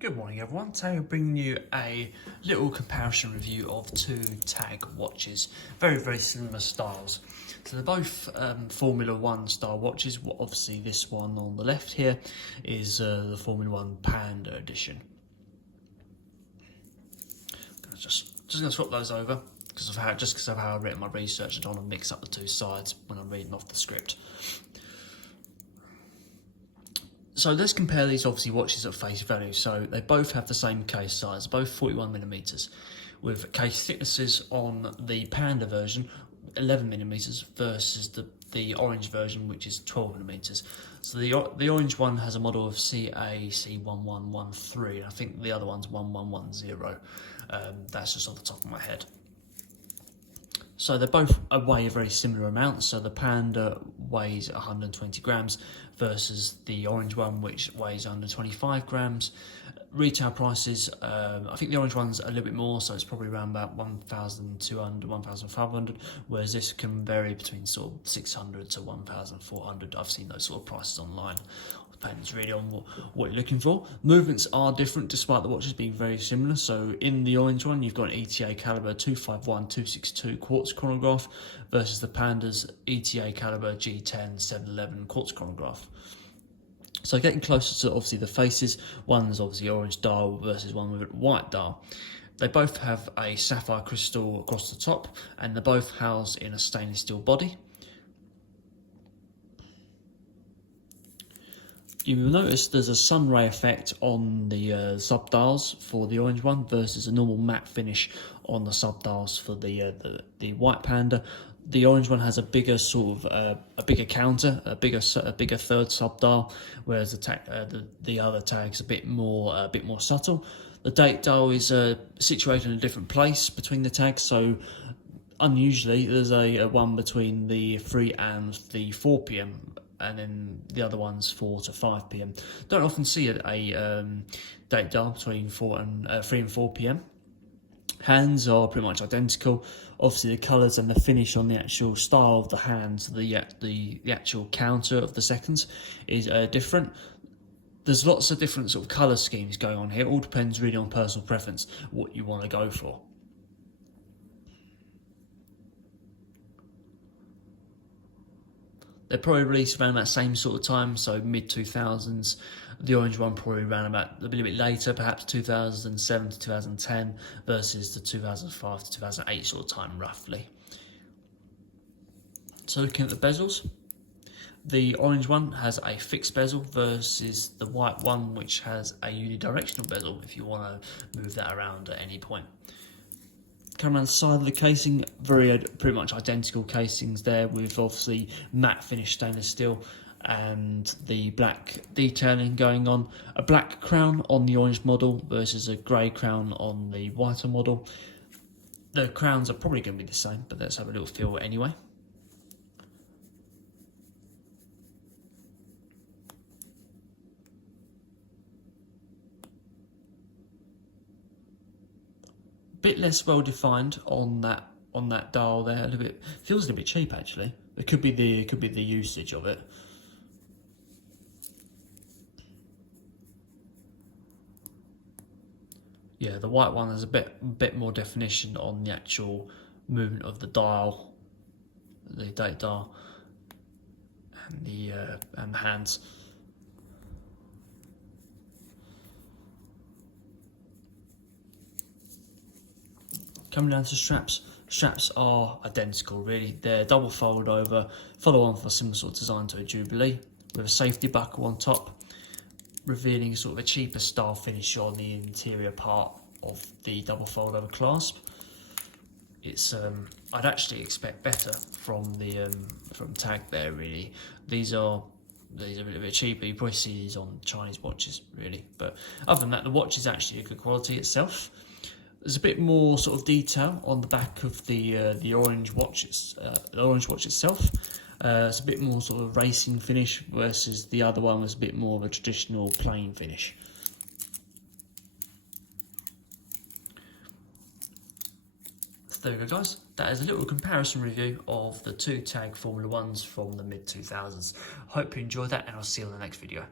Good morning everyone, today we're bringing you a little comparison review of two TAG watches, very similar styles. So they're both Formula 1 style watches. Obviously this one on the left here is the Formula 1 Panda edition. Just going to swap those over because of how I've written my research. I don't want to mix up the two sides when I'm reading off the script. So let's compare these obviously watches at face value. So they both have the same case size, both 41mm, with case thicknesses on the Panda version 11mm versus the orange version, which is 12mm. So the orange one has a model of CAC1113. I think the other one's 1110. That's just off the top of my head. So they both weigh a very similar amount. So the Panda weighs 120 grams versus the orange one, which weighs under 25 grams. Retail prices, I think the orange one's a little bit more, so it's probably around about 1,200, 1,500, whereas this can vary between sort of 600 to 1,400. I've seen those sort of prices online. Depends really on what you're looking for. Movements are different despite the watches being very similar. So in the orange one, you've got an ETA caliber 251-262 quartz chronograph versus the Panda's ETA caliber G10-711 quartz chronograph. So getting closer to obviously the faces, one's obviously orange dial versus one with a white dial. They both have a sapphire crystal across the top, and they're both housed in a stainless steel body. You will notice there's a sunray effect on the sub-dials for the orange one versus a normal matte finish on the sub-dials for the white Panda. The orange one has a bigger sort of a bigger counter, a bigger third sub-dial, whereas the other tag's a bit more subtle. The date dial is situated in a different place between the tags, so unusually there's a one between the 3 and the 4 p.m. and then the other one's 4 to 5 p.m. Don't often see a date dial between 3 and 4 p.m. Hands are pretty much identical. Obviously the colours and the finish on the actual style of the hands, the actual counter of the seconds is different. There's lots of different sort of colour schemes going on here. It all depends really on personal preference, what you want to go for. They're probably released around that same sort of time, so mid-2000s. The orange one probably around about a little bit later, perhaps 2007 to 2010 versus the 2005 to 2008 sort of time, roughly. So looking at the bezels, the orange one has a fixed bezel versus the white one, which has a unidirectional bezel if you want to move that around at any point. Come around the side of the casing, pretty much identical casings there, with obviously matte finish stainless steel and the black detailing going on. A black crown on the orange model versus a grey crown on the whiter model. The crowns are probably going to be the same, but let's have a little feel anyway. Bit less well defined on that dial there. Feels a little bit cheap actually. It could be the usage of it. Yeah, the white one has a bit more definition on the actual movement of the dial, the date dial, and the hands. Coming down to straps, straps are identical really. They're double fold over, follow on for a similar sort of design to a Jubilee, with a safety buckle on top, revealing sort of a cheaper style finish on the interior part of the double fold over clasp. It's I'd actually expect better from TAG there really. These are a little bit cheaper. You probably see these on Chinese watches really, but other than that, the watch is actually a good quality itself. There's a bit more sort of detail on the back of the orange watch itself. It's a bit more sort of racing finish versus the other one was a bit more of a traditional plain finish. So there we go guys, that is a little comparison review of the two TAG Formula 1s from the mid-2000s. Hope you enjoyed that, and I'll see you in the next video.